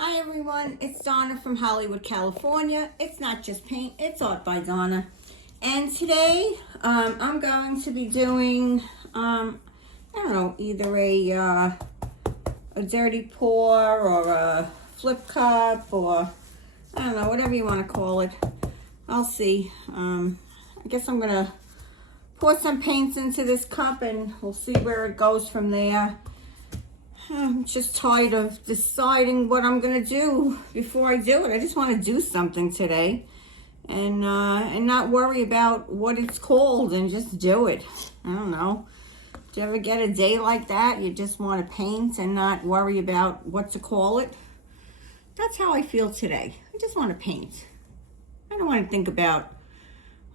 Hi everyone, it's Donna from Hollywood, California. It's not just paint, it's art by Donna. And today I'm going to be doing, I don't know, either a dirty pour or a flip cup or, I don't know, whatever you want to call it. I'll see. I guess I'm going to pour some paints into this cup and we'll see where it goes from there. I'm just tired of deciding what I'm gonna do before I do it. I just want to do something today, and not worry about what it's called and just do it. I don't know. Do you ever get a day like that? You just want to paint and not worry about what to call it. That's how I feel today. I just want to paint. I don't want to think about,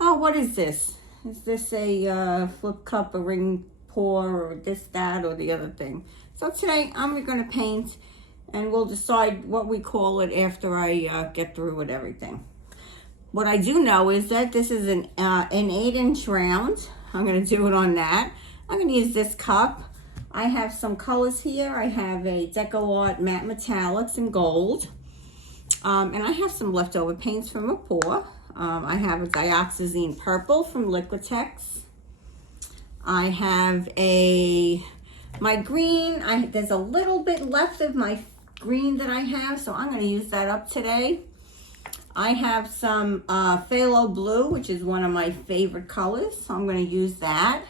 oh, what is this? Is this a flip cup, a ring pour, or this, that, or the other thing? So today I'm going to paint and we'll decide what we call it after I get through with everything. What I do know is that this is an 8-inch round. I'm going to do it on that. I'm going to use this cup. I have some colors here. I have a Deco Art Matte Metallics in gold. And I have some leftover paints from a pour. I have a Dioxazine purple from Liquitex. I have my green. There's a little bit left of my green that I have, so I'm going to use that up today. I have some Phalo blue, which is one of my favorite colors, so I'm going to use that.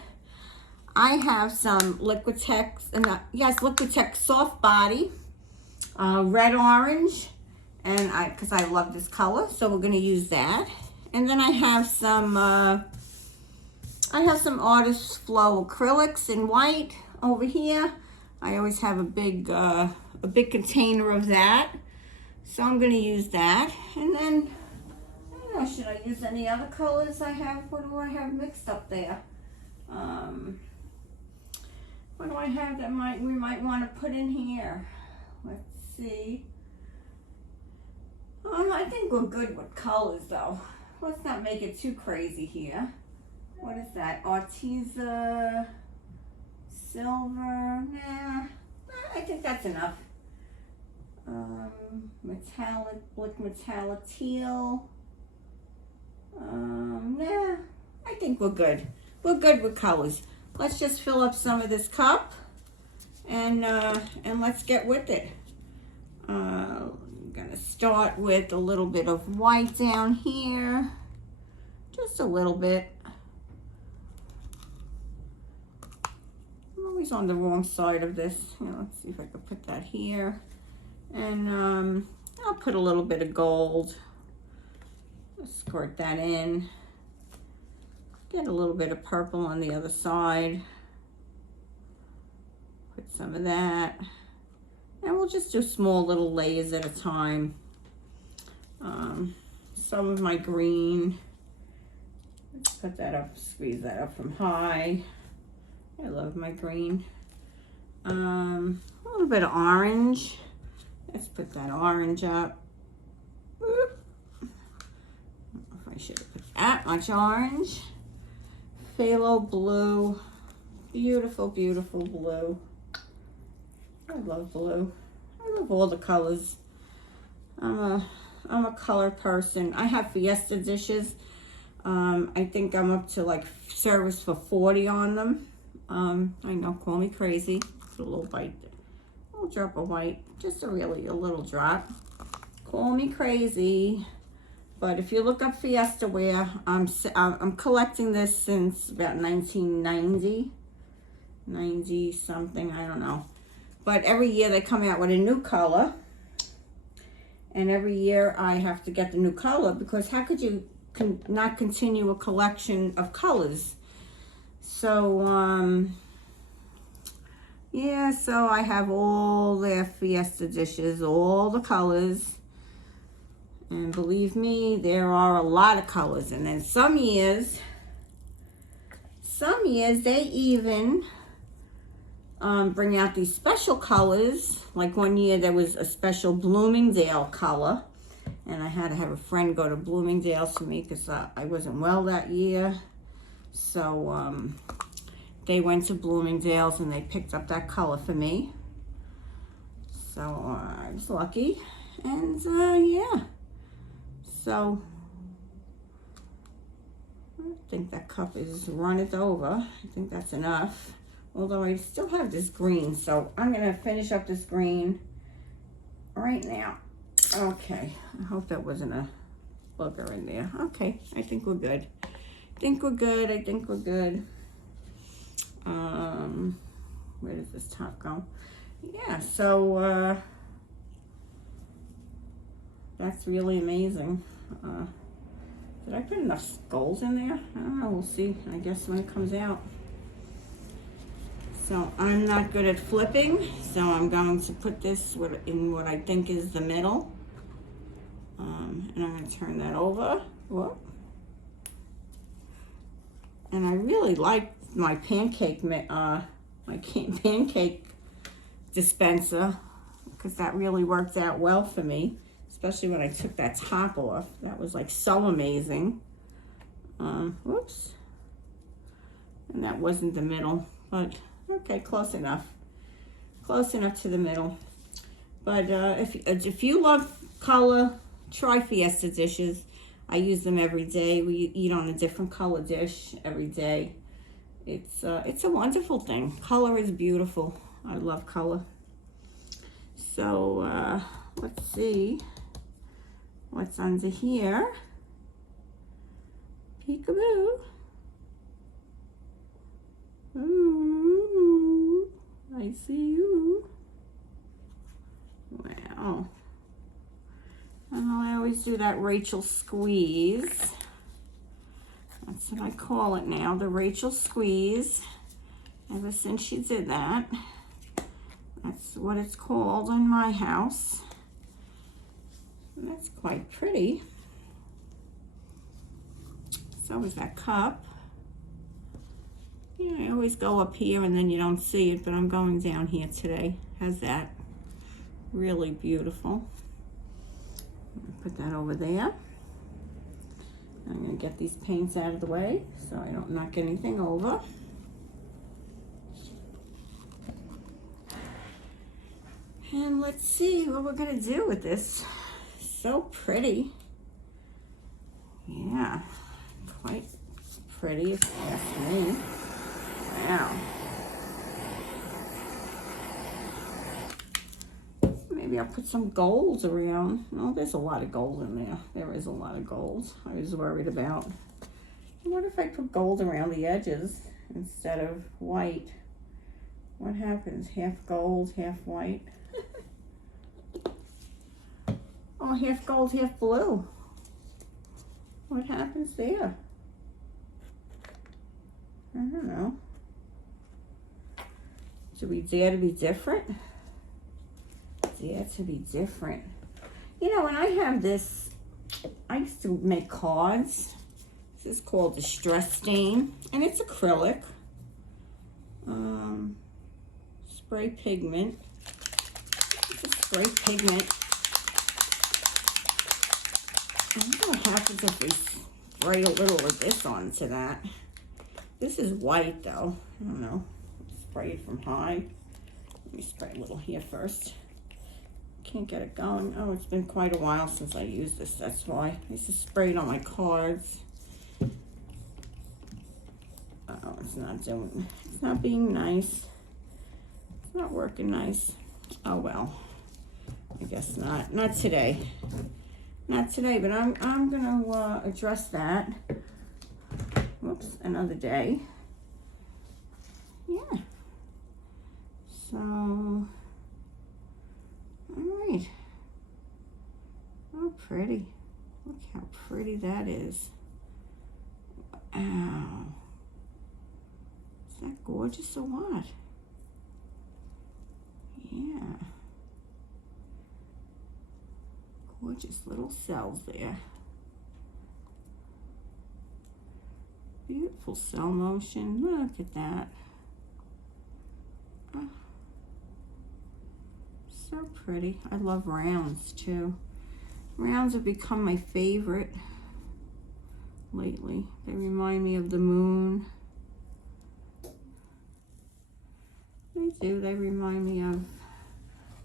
I have some Liquitex, Liquitex soft body, red orange, and because I love this color, so we're going to use that. And then I have some Artist Flow acrylics in white over here. I always have a big container of that, so I'm going to use that. And then I don't know, should I use any other colors I have? What do I have mixed up there? What do I have that we might want to put in here? Let's see. I think we're good with colors though. Let's not make it too crazy here. What is that? Arteza silver? Nah, I think that's enough. Metallic teal. Nah, I think we're good. We're good with colors. Let's just fill up some of this cup and let's get with it. I'm gonna start with a little bit of white down here. Just a little bit. I'm always on the wrong side of this. Let's see if I can put that here. And I'll put a little bit of gold. Squirt that in. Get a little bit of purple on the other side. Put some of that. And we'll just do small little layers at a time. Some of my green. Put that up, squeeze that up from high. I love my green. A little bit of orange. Let's put that orange up. I don't know if I should have put that much orange. Phalo blue. Beautiful, beautiful blue. I love blue. I love all the colors. I'm a color person. I have Fiesta dishes. I think I'm up to like service for 40 on them. I know, call me crazy. Put a little bite, a little drop of white, just a little drop. Call me crazy, but if you look up Fiesta ware, I'm collecting this since about 1990, 90 something, I don't know. But every year they come out with a new color, and every year I have to get the new color because how could you not continue a collection of colors? So, yeah, so I have all their Fiesta dishes, all the colors. And believe me, there are a lot of colors. And then some years they even bring out these special colors. Like one year there was a special Bloomingdale color. And I had to have a friend go to Bloomingdale's for me because I wasn't well that year. So they went to Bloomingdale's and they picked up that color for me. So I was lucky. And yeah, so I think that cup is runneth over. I think that's enough. Although I still have this green, so I'm gonna finish up this green right now. Okay, I hope that wasn't a booger in there. Okay, I think we're good. I think we're good. Where does this top go? Yeah, so that's really amazing. Did I put enough gold in there? I don't know, we'll see, I guess, when it comes out. So I'm not good at flipping, so I'm going to put this in what I think is the middle. And I'm going to turn that over. Whoop. And I really like my pancake pancake dispenser, because that really worked out well for me, especially when I took that top off. That was like so amazing. Whoops. And that wasn't the middle, but okay, close enough. Close enough to the middle. But if you love color, try Fiesta dishes. I use them every day. We eat on a different color dish every day. It's a wonderful thing. Color is beautiful. I love color. So let's see what's under here. Peekaboo. Ooh, I see you. Wow. And I always do that Rachel squeeze. That's what I call it now, the Rachel squeeze. Ever since she did that, that's what it's called in my house. And that's quite pretty. So is that cup. Yeah, I always go up here and then you don't see it, but I'm going down here today. How's that? Really beautiful. Put that over there. I'm going to get these paints out of the way so I don't knock anything over. And let's see what we're going to do with this. So pretty. Yeah, quite pretty if you ask me. Wow. Maybe I'll put some golds around. Oh, there's a lot of gold in there. There is a lot of gold. I was worried about. What if I put gold around the edges instead of white? What happens? Half gold, half white? Oh, half gold, half blue. What happens there? I don't know. Do we dare to be different? Dare to be different. You know, when I have this, I used to make cards. This is called Distress Stain, and it's acrylic. Spray pigment. It's a spray pigment. I wonder what happens if we spray a little of this onto that. This is white though. I don't know. Spray it from high. Let me spray a little here first. Can't get it going. Oh, it's been quite a while since I used this. That's why. I used to spray it on my cards. Oh, it's not being nice. It's not working nice. Oh well. I guess not. Not today. Not today, but I'm gonna address that. Whoops, another day. Yeah. So, all right. Oh, pretty. Look how pretty that is. Wow. Is that gorgeous or what? Yeah. Gorgeous little cells there. Beautiful cell motion. Look at that. Oh, so pretty. I love rounds too. Rounds have become my favorite lately. They remind me of the moon. They do. They remind me of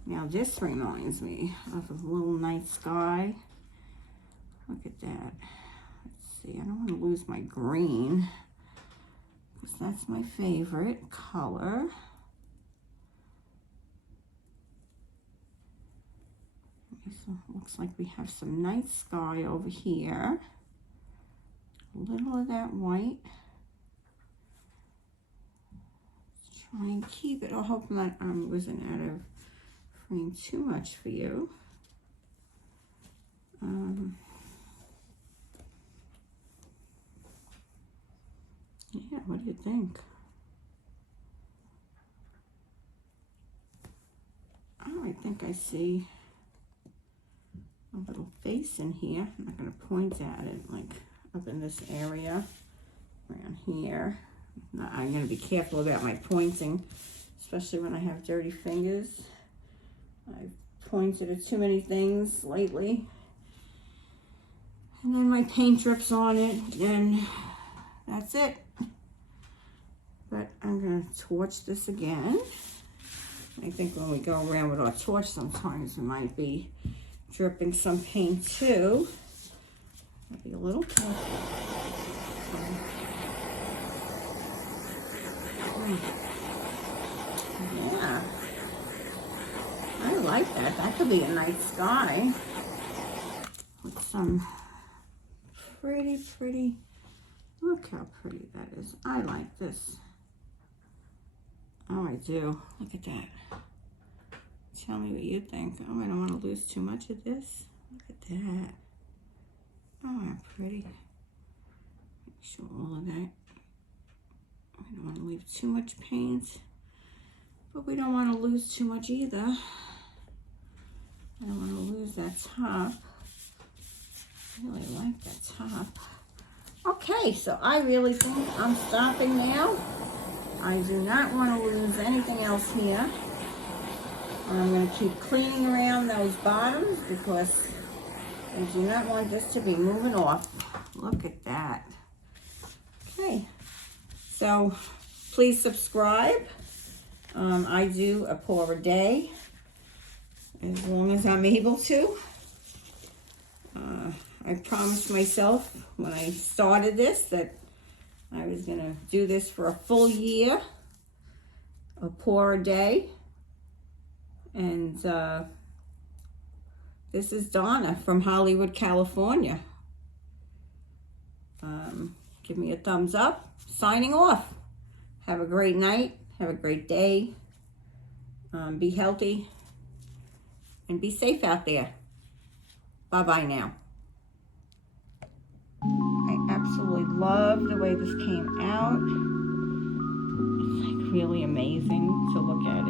Now this reminds me of a little night sky. Look at that. Let's see, I don't want to lose my green because that's my favorite color. Okay, so it looks like we have some night sky over here. A little of that white. Let's try and keep it. I hope that I wasn't out of frame too much for you. Yeah, what do you think? Oh, I think I see a little face in here. I'm not going to point at it, like up in this area, around here. I'm going to be careful about my pointing, especially when I have dirty fingers. I've pointed at too many things lately. And then my paint drips on it, and that's it. But I'm going to torch this again. I think when we go around with our torch, sometimes we might be dripping some paint too. I'll be a little careful. Yeah. I like that. That could be a night sky with some pretty, look how pretty that is. I like this. Oh, I do. Look at that. Tell me what you think. Oh, I don't want to lose too much of this. Look at that. Oh, how pretty. Make sure all of that. I don't want to leave too much paint, but we don't want to lose too much either. I don't want to lose that top. I really like that top. Okay, so I really think I'm stopping now. I do not want to lose anything else here. I'm going to keep cleaning around those bottoms because I do not want this to be moving off. Look at that. Okay, so please subscribe. I do a pour a day as long as I'm able to. I promised myself when I started this that I was going to do this for a full year, a pour a day. And this is Donna from Hollywood, California. Give me a thumbs up. Signing off. Have a great night. Have a great day. Be healthy. And be safe out there. Bye-bye now. I absolutely love the way this came out. It's like really amazing to look at